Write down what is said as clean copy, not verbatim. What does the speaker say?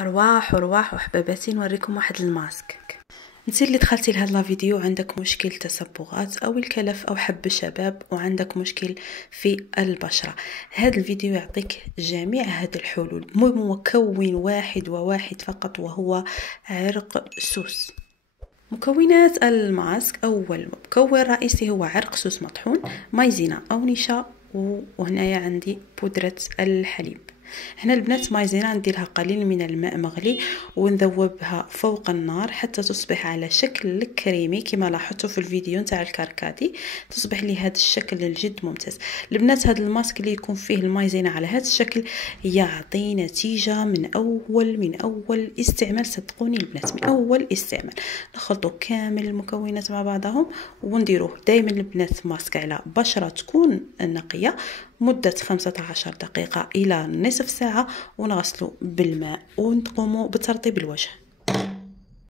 ارواح وحباباتي، نوريكم واحد الماسك. انت اللي دخلتي لهذا الفيديو عندك مشكل تصبغات او الكلف او حب الشباب وعندك مشكل في البشره، هذا الفيديو يعطيك جميع هذه الحلول. مكون واحد فقط وهو عرق سوس. مكونات الماسك: اول مكون رئيسي هو عرق سوس مطحون، مايزينا او نشا، وهنايا عندي بودرة الحليب. هنا البنات مايزينا نديرها قليل من الماء مغلي ونذوبها فوق النار حتى تصبح على شكل كريمي كما لاحظتوا في الفيديو نتاع الكركاتي، تصبح لي هذا الشكل الجد ممتاز. البنات هذا الماسك اللي يكون فيه المايزينا على هذا الشكل يعطي نتيجه من اول استعمال. صدقوني البنات من اول استعمال. نخلطوا كامل المكونات مع بعضهم ونديروه دائما البنات ماسك على بشره تكون نقيه مدة 15 دقيقة إلى نصف ساعة، ونغسلوا بالماء ونقوموا بترطيب الوجه.